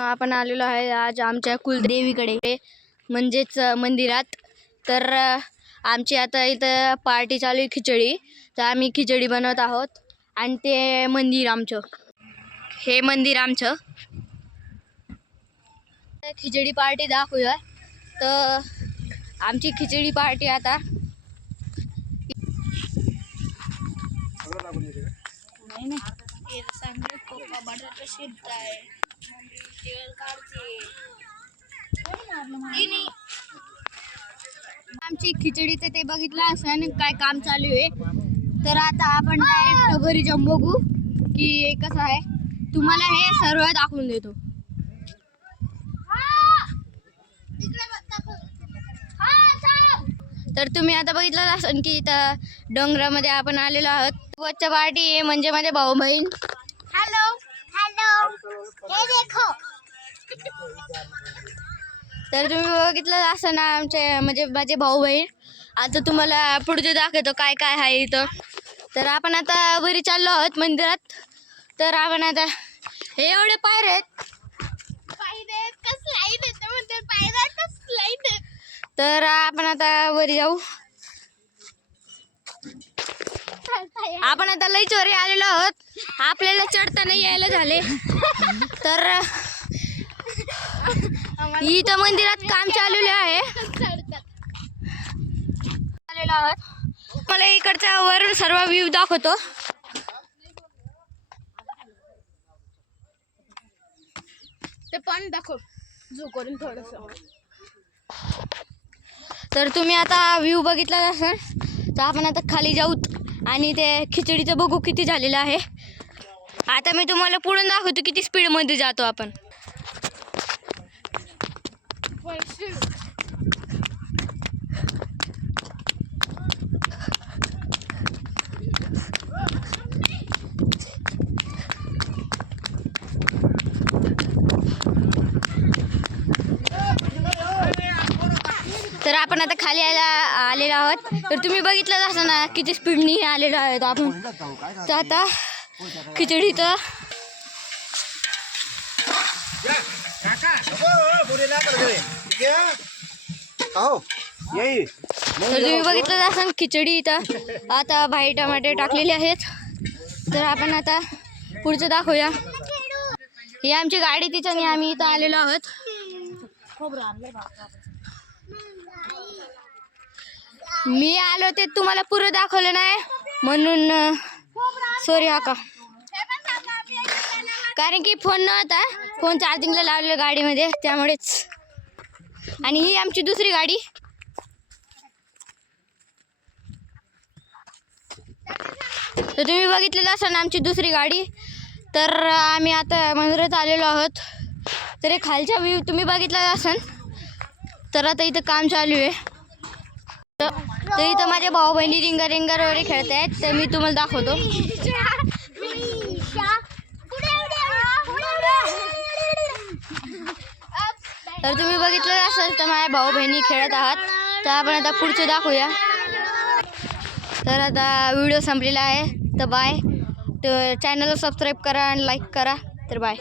आपण आलेलो आहे आज आमच्या कुलदेवीकडे म्हणजेच मंदिरात। तर आमची आता इथं पार्टी चालू आहे, खिचडी। तर आम्ही खिचडी बनवत आहोत आणि ते मंदिर आमचं, हे मंदिर आमचं। खिचडी पार्टी दाखवूया। तर आमची खिचडी पार्टी आता आमची खिचडीचं ते बघितलं असं काय काम चालू आहे। तर आता आपण डायरेक्ट घरी जाऊन बघू की कसं आहे, तुम्हाला हे सर्व दाखवून देतो। तर तुम्ही आता बघितलं असेल की इथं डोंगरामध्ये आपण आलेलो आहोत। वरच्या पार्टी म्हणजे माझे भाऊ बहीण। हेलो हेलो, ये देखो। तर तुम्ही बघितलं असं ना आमचे म्हणजे माझे भाऊ बहीण। आता तुम्हाला पुढचे दाखवतो काय काय आहे इथं। तर आपण आता वरी चाललो आहोत मंदिरात। तर आपण आता हे एवढे पायरे आहेत, तर आपण आता वरी जाऊ। आपण आता लईच वरी आलेलो आहोत, आपल्याला चढता नाही यायला झाले। तर इथं मंदिरात काम चालू आहे। आलेलो आहोत, मला इकडचा वरून सर्व व्ह्यू दाखवतो। ते पण दाखव जो करून थोडस। तर तुम्ही आता व्ह्यू बघितला असेल। तर आपण आता खाली जाऊ आणि ते खिचडीचं बघू किती झालेलं आहे। आता मी तुम्हाला पुढून दाखवतो किती स्पीडमध्ये जातो आपण। तर आपण आता खाली आलेलो आहोत। तर तुम्ही बघितलं असं ना किती स्पीडनी आलेलो आहोत आपण। तर आता खिचडी तर तुम्ही बघितलं असं खिचडी इथं आता भाई टमाटे टाकलेले आहेत। तर आपण आता पुढचं दाखवूया। ही आमची गाडी, तिच्याने आम्ही इथं आलेलो आहोत। मी आलो ते तुम्हाला पुरं दाखवलं नाही म्हणून सॉरी हा का, कारण की फोन नव्हता, फोन चार्जिंगला लावलेला गाडीमध्ये, त्यामुळेच। आणि ही आमची दुसरी गाडी। तर तुम्ही बघितलेलं असेल आमची दुसरी गाडी। तर आम्ही आता मंदिरात आलेलो आहोत। तर खालचा व्ह्यू तुम्ही बघितला असेल। तर आता इथं काम चालू आहे। तर इथं माझे भाऊ बहिणी रिंगा रिंगार वगैरे खेळत आहेत। तर मी तुम्हाला दाखवतो। तर तुम्ही बघितलं असेल तर माझ्या भाऊ बहिणी खेळत आहात। तर आपण आता पुढचं दाखवूया। तर आता व्हिडिओ संपलेला आहे। तर बाय। तर चॅनलला सबस्क्राईब करा आणि लाईक करा। तर बाय।